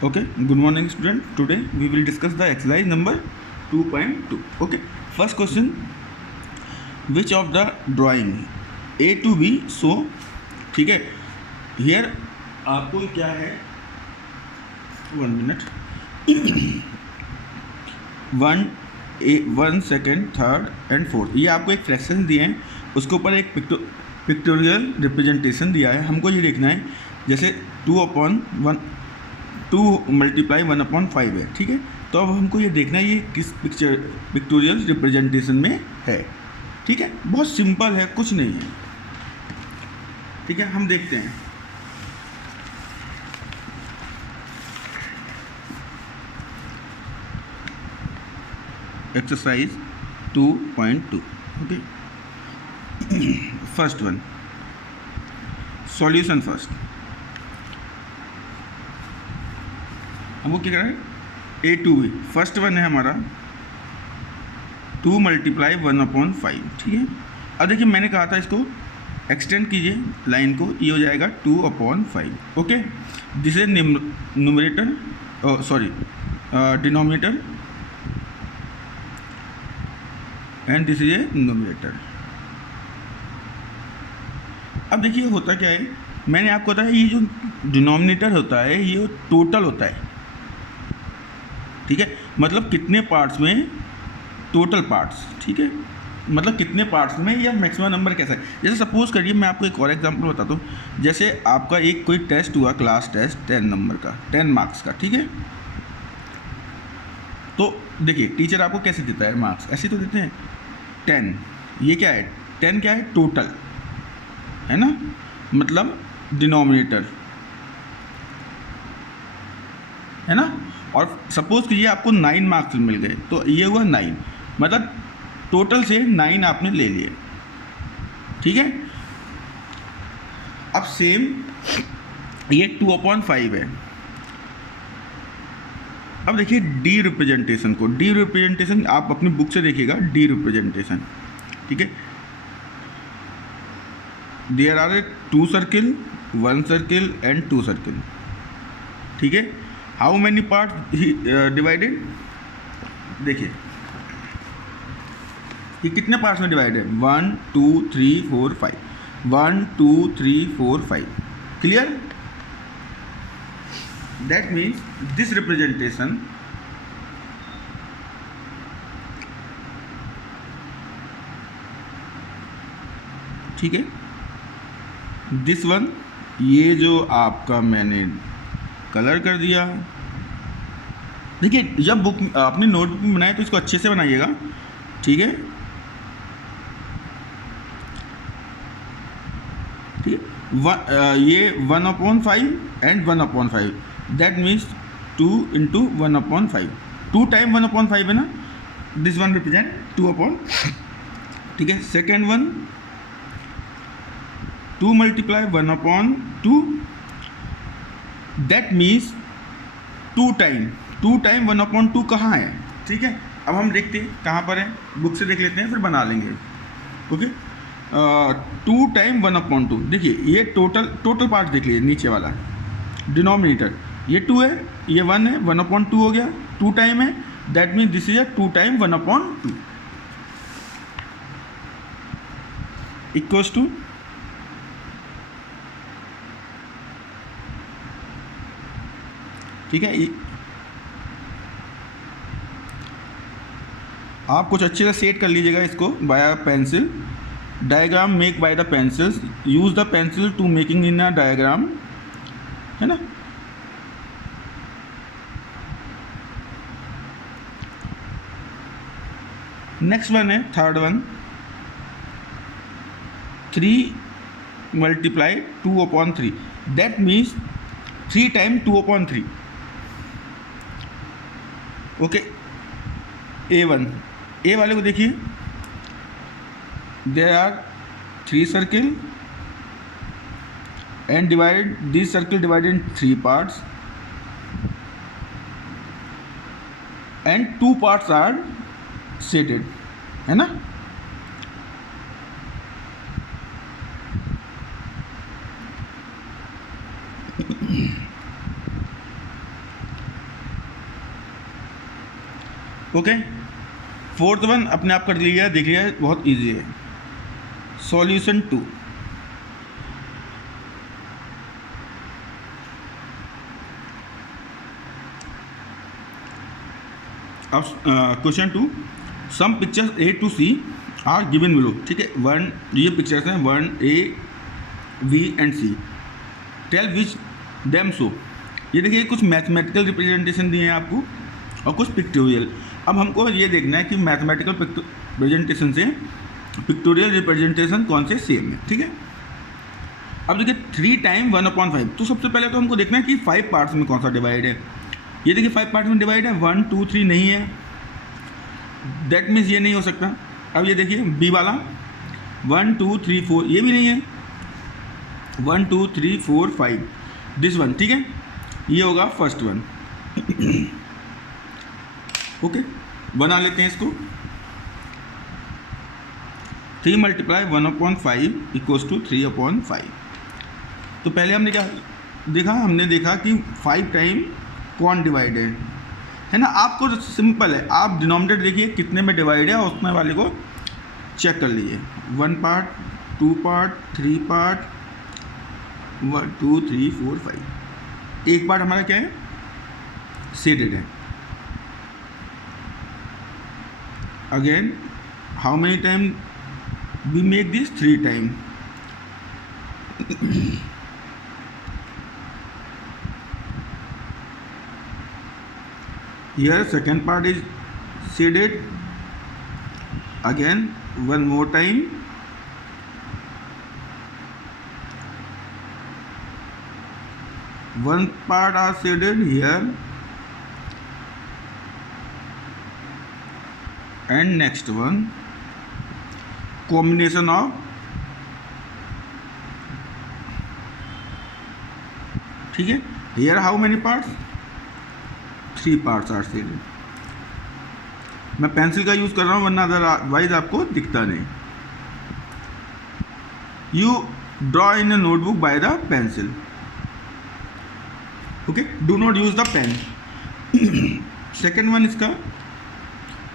Okay, good morning student. Today we will discuss the exercise number 2.2. Okay, first question, which of the drawing A to B so, ठीक है, here आपको क्या है, 1 minute, 1 second third and fourth, ये आपको एक fraction दिए हैं, उसके ऊपर एक पिक्टोरियल रिप्रेजेंटेशन दिया है। हमको ये देखना है जैसे 2/1 2 × 1/5 है, ठीक है। तो अब हमको ये देखना है ये किस पिक्टोरियल रिप्रेजेंटेशन में है, ठीक है। बहुत सिंपल है, कुछ नहीं है, ठीक है। हम देखते हैं। Exercise 2.2, okay. First one, solution first. हमको क्या करना है, A to B। First one है हमारा 2 × 1/5, ठीक है। अब देखिए मैंने कहा था इसको एक्सटेंड कीजिए लाइन को, ये हो जाएगा 2/5, okay. This is numerator, sorry denominator, and this is a numerator. अब देखिए होता क्या है, मैंने आपको बताया ये जो डिनोमिनेटर होता है ये टोटल होता है, ठीक है। मतलब कितने पार्ट्स में, टोटल पार्ट्स, ठीक है। मतलब कितने पार्ट्स में या मैक्सिमम नंबर कैसा है। जैसे सपोज करिए मैं आपको एक और एग्जांपल बताता हूँ। जैसे आपका एक कोई टेस्ट हुआ, क्लास टेस्ट 10 नंबर का, 10 मार्क्स का, ठीक है। तो देखिए टीचर आपको कैसे देता है मार्क्स, ऐसे तो देते हैं 10। ये क्या है, 10 क्या है, टोटल है ना, मतलब डिनोमिनेटर है ना। और सपोज कीजिए आपको 9 मार्क्स मिल गए, तो ये हुआ 9, मतलब टोटल से 9 आपने ले लिए, ठीक है। अब सेम ये 2/5 है। अब देखिए डी रिप्रेजेंटेशन को, डी रिप्रेजेंटेशन आप अपनी बुक से देखिएगा, डी रिप्रेजेंटेशन, ठीक है। There are 2 circle, 1 circle and 2 circle, ठीक है। हाउ मैनी पार्ट डिवाइडेड, देखिए ये कितने पार्ट्स में डिवाइड है, 1 2 3 4 5, 1 2 3 4 5, clear. That means this representation ठीक है, दिस वन, ये जो आपका मैंने कलर कर दिया। देखिए जब बुक अपनी नोटबुक में बनाए तो इसको अच्छे से बनाइएगा, ठीक है, ठीक है। ये 1/5 एंड 1/5, दैट मीन्स 2 × 1/5, 2 टाइम 1/5 है ना, दिस वन रिप्रेजेंट 2/, ठीक है। Second one 2 × 1/2, that means 2 time 1/2 कहाँ है, ठीक है। अब हम देखते हैं कहाँ पर है, बुक से देख लेते हैं फिर बना लेंगे, ओके। 2 टाइम 1/2, देखिए ये टोटल पार्ट देख लीजिए, नीचे वाला डिनोमिनेटर ये 2 है, ये 1 है, 1/2 हो गया, 2 टाइम है, that means this is 2 time 1/2 equals to, ठीक है। आप कुछ अच्छे से सेट कर लीजिएगा इसको by pencil. Diagram make by the pencils, use the pencil to making in a diagram, है ना। नेक्स्ट वन है third one, 3 × 2/3, that means 3 time 2/3, okay. A1, A वाले को देखिए, there are 3 circle and divide this circle divided in 3 parts and 2 parts are shaded, है ना। Okay, fourth one अपने आप कर लिया, देख लिया, बहुत इजी है। सॉल्यूशन 2, अब question 2, some pictures A to C are given below. ठीक है, वन ये पिक्चर्स हैं 1 A B and C, tell which them so. ये देखिए कुछ मैथमेटिकल रिप्रेजेंटेशन दिए हैं आपको और कुछ पिक्टोरियल। अब हमको ये देखना है कि मैथमेटिकल रिप्रेजेंटेशन से पिक्टोरियल रिप्रेजेंटेशन कौन से सेम है। ठीक है, अब देखिए 3 टाइम 1/5, तो सबसे पहले तो हमको देखना है कि 5 पार्ट्स में कौन सा डिवाइड है। ये देखिए 5 पार्ट में डिवाइड है, 1 2 3 नहीं है, दैट मीन्स ये नहीं हो सकता। अब ये देखिए बी वाला 1 2 3 4, ये भी नहीं है, 1 2 3 4 5, दिस वन। ठीक है, ये होगा फर्स्ट वन। ओके, बना लेते हैं इसको। 3 मल्टीप्लाई 1/5 इक्वल्स टू 3/5। तो पहले हमने क्या देखा, हमने देखा कि 5 टाइम कौन डिवाइड है ना। आपको सिंपल है, आप डिनोमिनेटर देखिए कितने में डिवाइड है और उसमें वाले को चेक कर लीजिए। 1 पार्ट, 2 पार्ट, 3 पार्ट, 1 2 3 4 5, एक पार्ट हमारा क्या है, शेडेड है। Again how many time we make this, 3 time. Here second part is shaded, again one more time, one part are shaded here, and next one combination of, ठीक है। here how many parts, 3 parts are shaded. मैं pencil का use कर रहा हूँ वरना otherwise आपको दिखता नहीं। You draw in a notebook by the pencil, okay, do not use the pen. Second one इसका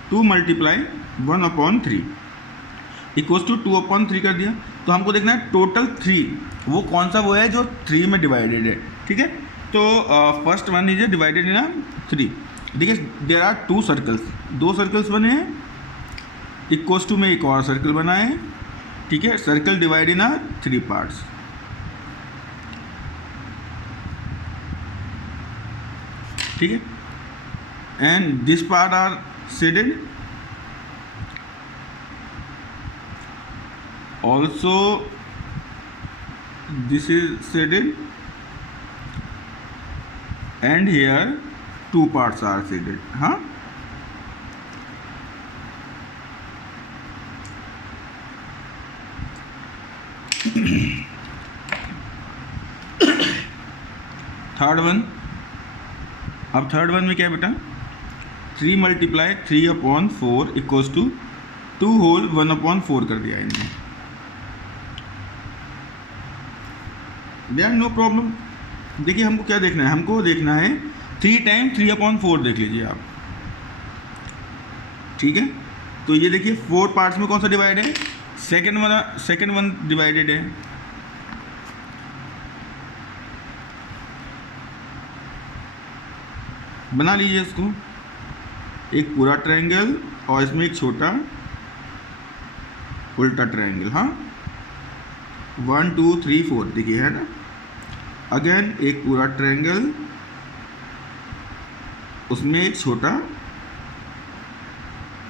2 मल्टीप्लाई 1/3 इक्वल्स टू 2/3 कर दिया। तो हमको देखना है टोटल 3 वो कौन सा वो है जो 3 में डिवाइडेड है। ठीक है, तो first one is divided in 3। देखिए देयर आर 2 सर्कल्स, 2 सर्कल्स बने हैं, इक्वल्स टू में एक और सर्कल बना है। ठीक है, सर्कल डिवाइड इन 3 पार्ट्स। ठीक है, and this part are shaded, also this is shaded, and here 2 parts are shaded। हाँ, थर्ड वन, अब थर्ड वन में क्या है बेटा, 3 मल्टीप्लाई 3/4 इक्वल्स टू 2 होल 1/4 कर दिया इन्होंने। There no problem. देखिए हमको क्या देखना है, हमको देखना है 3 टाइम 3/4 देख लीजिए आप। ठीक है, तो ये देखिए 4 पार्ट्स में कौन सा डिवाइड है, सेकेंड वन डिवाइडेड है। बना लीजिए इसको, एक पूरा ट्रायंगल और इसमें एक छोटा उल्टा ट्रायंगल। हाँ, 1 2 3 4 देखिए है ना। अगेन एक पूरा ट्रायंगल, उसमें एक छोटा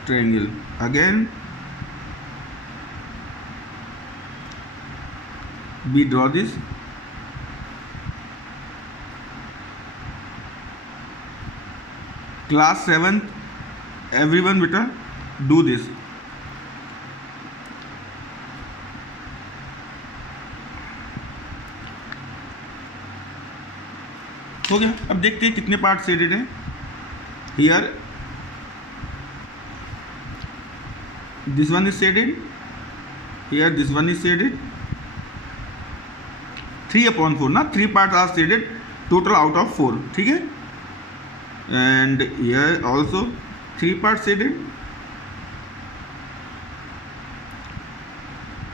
triangle. Again we draw this, class 7th everyone beta do this। हो गया। अब देखते हैं कितने पार्ट शेडेड है। Here this one is shaded, here this one is shaded, 3/4 ना, 3 part are shaded total out of 4। ठीक है, and here also 3 parts shaded,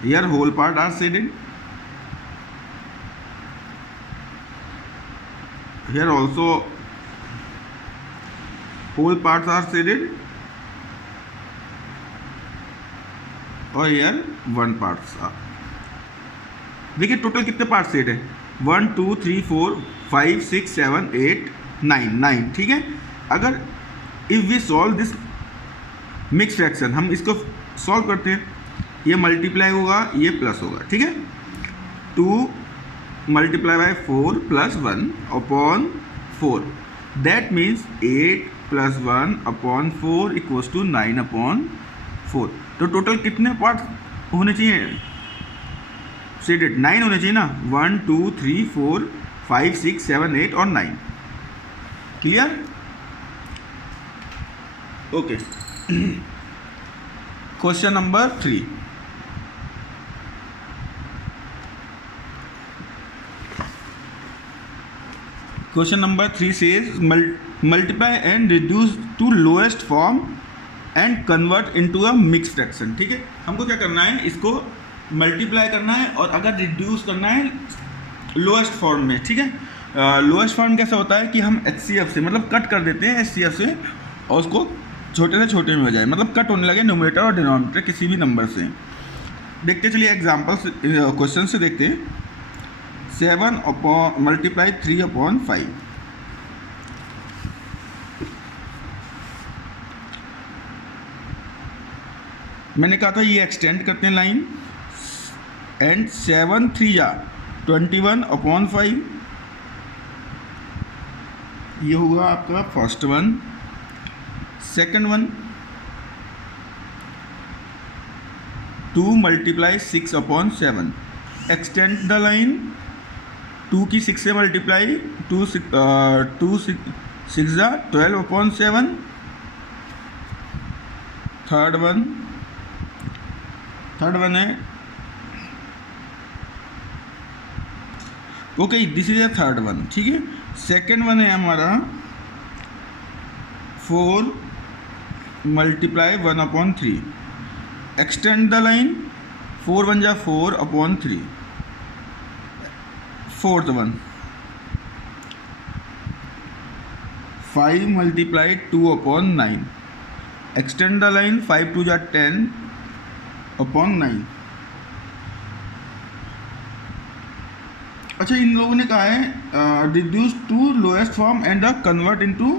here whole part are shaded, here also whole parts are shaded, और here one parts are। देखिए total कितने part set है, 1 2 3 4 5 6 7 8 9, ठीक है। अगर if we solve this mix fraction, हम इसको सॉल्व करते हैं, ये मल्टीप्लाई होगा, ये प्लस होगा, ठीक है। 2 multiply by 4 plus 1 upon 4, that means 8 plus 1 upon 4 equals to 9 upon 4। तो टोटल कितने पार्ट होने चाहिए शेडेड? 9 होने चाहिए ना, 1 2 3 4 5 6 7 8 और 9। Clear? Okay. Question number 3, question number 3 says multiply and reduce to lowest form and convert into a mix fraction. ठीक है, हमको क्या करना है, इसको मल्टीप्लाई करना है और अगर रिड्यूस करना है लोएस्ट फॉर्म में। ठीक है, लोएस्ट फॉर्म कैसा होता है कि हम HCF से मतलब कट कर देते हैं HCF से और उसको छोटे से छोटे में हो जाए, मतलब कट होने लगे न्यूमरेटर और डिनोमिनेटर किसी भी नंबर से। देखते चलिए एग्जाम्पल क्वेश्चन से देखते हैं। 7 अपॉन मल्टीप्लाई 3 अपॉन 5, मैंने कहा था ये एक्सटेंड करते हैं लाइन, एंड 7 3 जा 21 अपॉन 5, ये होगा आपका first one. Second one 2 multiply 6 upon 7, extend the line, 2 की 6 से मल्टीप्लाई, 2 6 जा 12 अपॉन 7। थर्ड वन है, okay this is a third one. ठीक है, सेकेंड वन है हमारा 4 multiply 1 upon 3, extend the line, 4 1 जा 4 upon 3। Fourth one 5 multiply 2 upon 9, extend the line, 5 2 जा 10 अपॉन 9। अच्छा, इन लोगों ने कहा है reduce to lowest form and convert into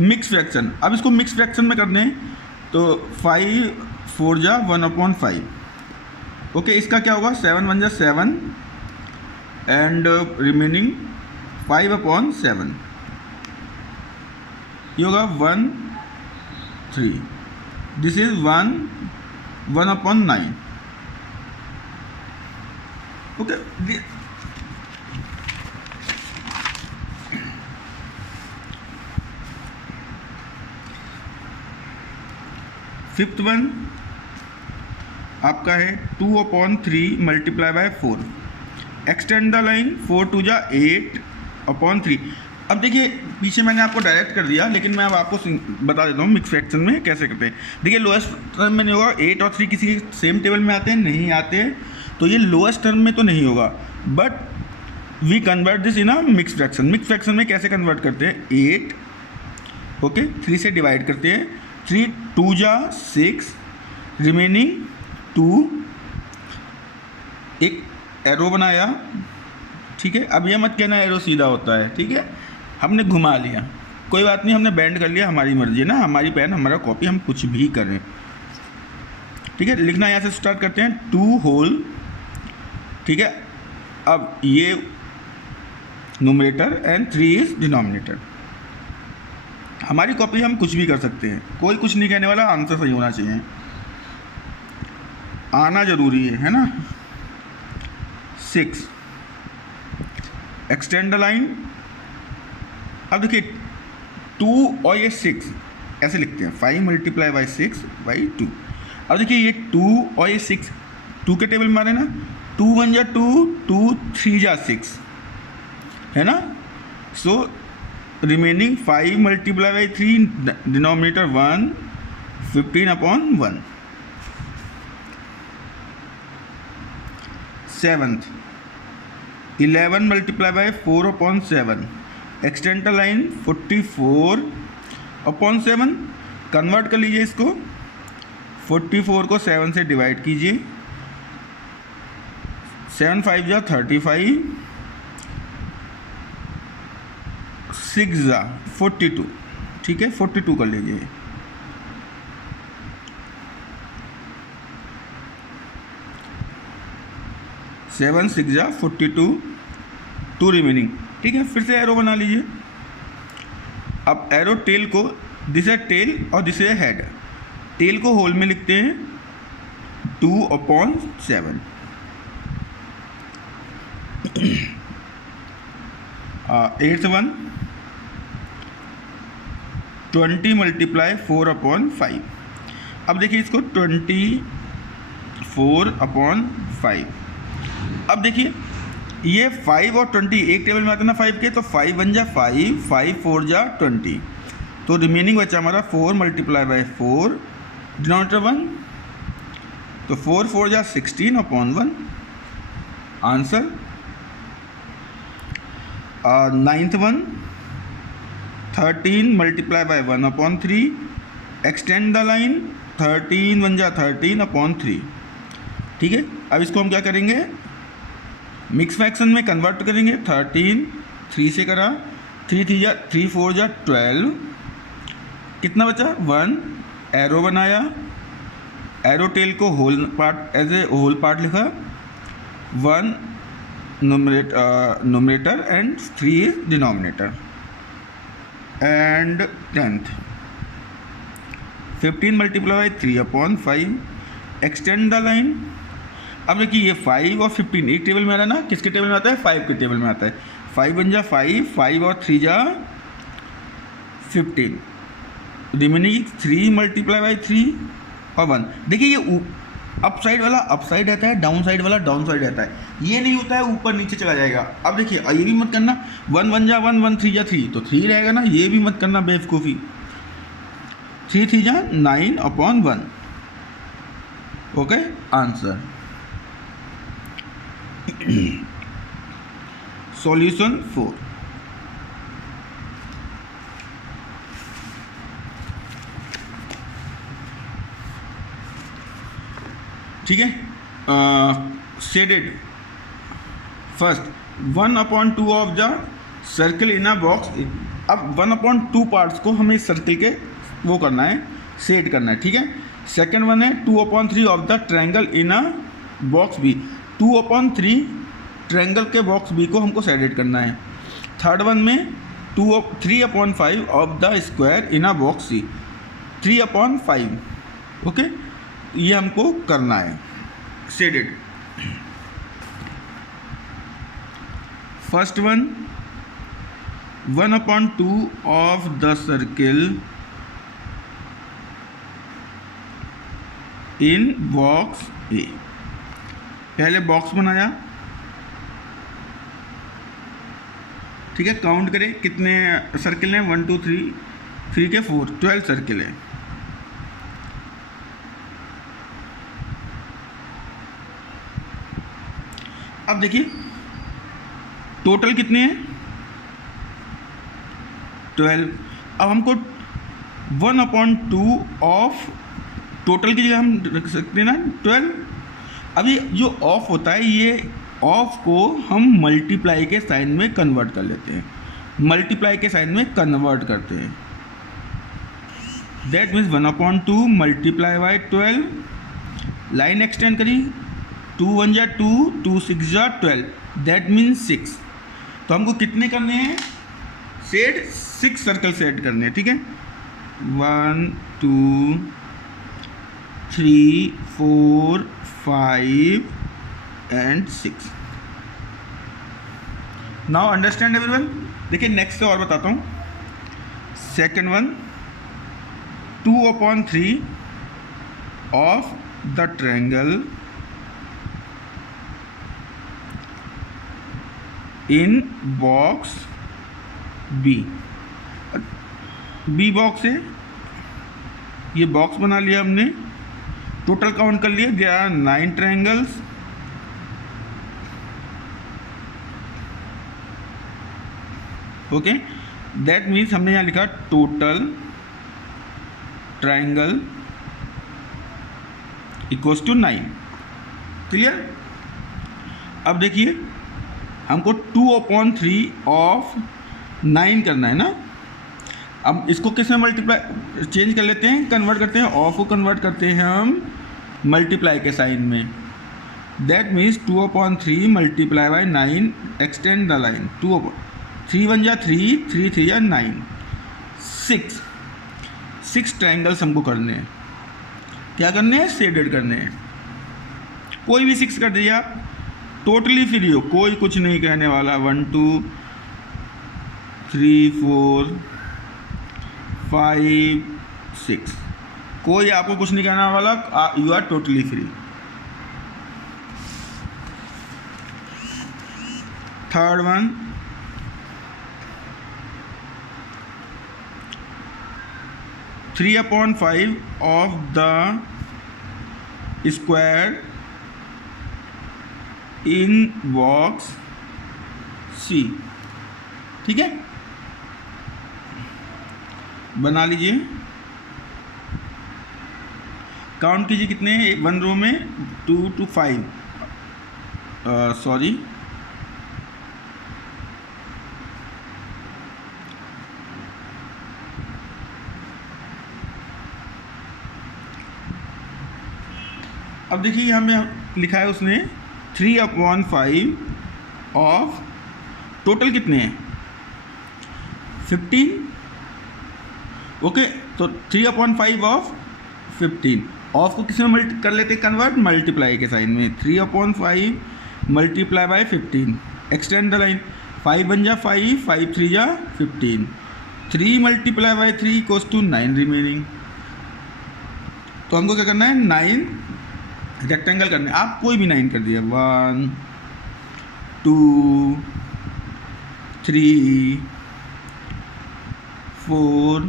mix fraction. अब इसको मिक्स फ्रैक्शन में करने हैं तो 5 4 जा 1 अपॉन 5। ओके, इसका क्या होगा, 7 1 जा 7 एंड रिमेनिंग 5 अपॉन 7, ये होगा 1 3, this is 1 upon 9। Okay, fifth one आपका है 2 upon 3 multiply by 4, extend the line, 4 2 जा 8 अपॉन 3। अब देखिए पीछे मैंने आपको डायरेक्ट कर दिया, लेकिन मैं अब आपको बता देता हूँ मिक्स फ्रैक्शन में कैसे करते हैं। देखिए लोएस्ट टर्म में नहीं होगा, 8 और 3 किसी सेम टेबल में आते हैं, नहीं आते, तो ये लोएस्ट टर्म में तो नहीं होगा, but we convert this in a mix fraction. Mix fraction में कैसे कन्वर्ट करते हैं, 8 ओके 3 से डिवाइड करते हैं, 3 2 जा 6, रिमेनिंग 2, एक एरो बनाया। ठीक है, अब ये मत कहना एरो सीधा होता है, ठीक है, हमने घुमा लिया, कोई बात नहीं, हमने बेंड कर लिया, हमारी मर्जी है ना, हमारी पेन हमारा कॉपी, हम कुछ भी करें। ठीक है, लिखना यहाँ से स्टार्ट करते हैं, 2 होल। ठीक है, अब ये न्यूमरेटर एंड 3 इज डिनोमिनेटर। हमारी कॉपी हम कुछ भी कर सकते हैं, कोई कुछ नहीं कहने वाला, आंसर सही होना चाहिए, आना जरूरी है ना। 6 एक्सटेंड द लाइन, अब देखिए 2 और ये 6 ऐसे लिखते हैं, 5 मल्टीप्लाई बाई 6 बाई 2। अब देखिए ये 2 और ये 6 2 के टेबल में आ रहे हैं ना, 2 1 जा 2, 2 3 जा 6 है ना। So remaining 5 multiply by 3, denominator 1, 15/1. 7th 11 multiply by 4/7. Extend the line 44/7. Convert कर लीजिए इसको, 44 को 7 से डिवाइड कीजिए, 7 5 जा 35, 6 जा 42. ठीक है, 42 कर लीजिए. सेवन 6 जा 42, 2 रिमेनिंग. ठीक है, फिर से एरो बना लीजिए. अब एरो टेल को, दिस है टेल और दिस है हेड. टेल को होल में लिखते हैं 2/7. 8th one 20 multiply 4/5. अब देखिए इसको 24/5. अब देखिए ये 5 और 20 एक टेबल में आते हैं ना 5 के, तो 5 बन जा 5, 5 4 जा 20. तो रिमेनिंग बचा हमारा 4 मल्टीप्लाई बाई 4, डिनोमिनेटर 1, तो 4 4 जा 16/1. Answer. 9th one 13 multiply by 1/3. Extend the line, 13 बन जा 13/3. ठीक है, अब इसको हम क्या करेंगे, मिक्स फ्रैक्शन में कन्वर्ट करेंगे. 13 3 से करा, 3 4 जा 12. कितना बचा 1. एरो बनाया, एरो टेल को whole part, as a whole part लिखा. 1 nominator and 3 is denominator. And 10th 15 multiply by 3/5. Extend the line. अब देखिए ये 5 और 15 एक टेबल में आ रहा है ना, किसके टेबल में आता है, 5 के टेबल में आता है. 5 बन जा 5, 5 और 3 जा 15. रिमेनिंग 3 मल्टीप्लाई बाई 3 और 1. देखिए ये अप साइड वाला अप साइड रहता है, डाउन साइड वाला डाउन साइड रहता है. ये नहीं होता है ऊपर नीचे चला जाएगा. अब देखिए ये भी मत करना 1 1 जा 1, 1 3 जा 3, तो 3 रहेगा ना. ये भी मत करना बेवकूफ़ी. 3 3 जा 9/1. Okay, answer. सॉल्यूशन 4. ठीक है, shaded. First 1/2 of the circle in a box. अब 1/2 पार्ट्स को हमें इस सर्कल के वो करना है, शेड करना है. ठीक है, सेकेंड वन है 2/3 of the triangle in a box B. 2/3 triangle के बॉक्स बी को हमको शेडेड करना है. थर्ड वन में 3/5 of the square in a box C. 3/5. Okay, ये हमको करना है shaded. First one 1/2 of the circle in box A. पहले बॉक्स बनाया. ठीक है, काउंट करें कितने सर्किल हैं. 1 2 3 3 के 4, 12 सर्किल है. अब देखिए टोटल कितने हैं, 12. अब हमको 1/2 ऑफ टोटल की जगह हम रख सकते हैं ना 12. अभी जो ऑफ होता है, ये ऑफ को हम मल्टीप्लाई के साइन में कन्वर्ट कर लेते हैं. मल्टीप्लाई के साइन में कन्वर्ट करते हैं. That means 1/2 multiply by 12. Line extend करी, 2 1 जा 2, 2 6 जा 12. That means 6. तो हमको कितने करने हैं शेड, 6 सर्कल सेट करने हैं. ठीक है, 1 2 3 4 5 and 6. Now understand everyone. देखिए नेक्स्ट से और बताता हूँ. Second one 2/3 of the triangle in box B. B box है, ये बॉक्स बना लिया हमने, टोटल काउंट कर लिया, there are 9 triangles. Okay, that means हमने यहाँ लिखा total triangle equals to 9। Clear? अब देखिए हमको 2/3 ऑफ 9 करना है ना। अब इसको किस में मल्टीप्लाई चेंज कर लेते हैं, कन्वर्ट करते हैं, ऑफ को कन्वर्ट करते हैं हम मल्टीप्लाई के साइन में। That means 2/3 multiply by 9, extend the line. 3 1 जा 3, 3 3 जा 9, 6 ट्रायंगल्स हमको करने हैं। क्या करने हैं? शेडेड करने हैं। कोई भी 6 कर दीजिए आप, टोटली फ्री हो, कोई कुछ नहीं कहने वाला। 1 2 3 4 5 6, कोई आपको कुछ नहीं कहने वाला, you are totally free. Third one, 3/5 of the square in box C. ठीक है, बना लीजिए, काउंट कीजिए कितने हैं 1 रो में, 2 to 5, सॉरी अब देखिए हमें लिखा है उसने 3/5 ऑफ, टोटल कितने हैं 15। ओके, तो 3/5 ऑफ 15, ऑफ को किस में कर लेते कन्वर्ट, मल्टीप्लाई के साइन में। 3/5 multiply by 15, extend the line. 5 1 जा 5, 5 3 जा 15, 3 multiply by 3 equals to 9 remaining. तो हमको क्या करना है, 9 रेक्टेंगल करने। आप कोई भी 9 कर दिया, 1 2 3 4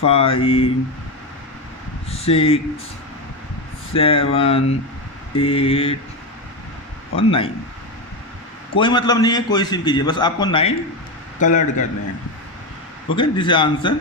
5 6 7 8 और 9। कोई मतलब नहीं है, कोई सी भी कीजिए, बस आपको 9 कलर्ड करने हैं। Okay, this is answer.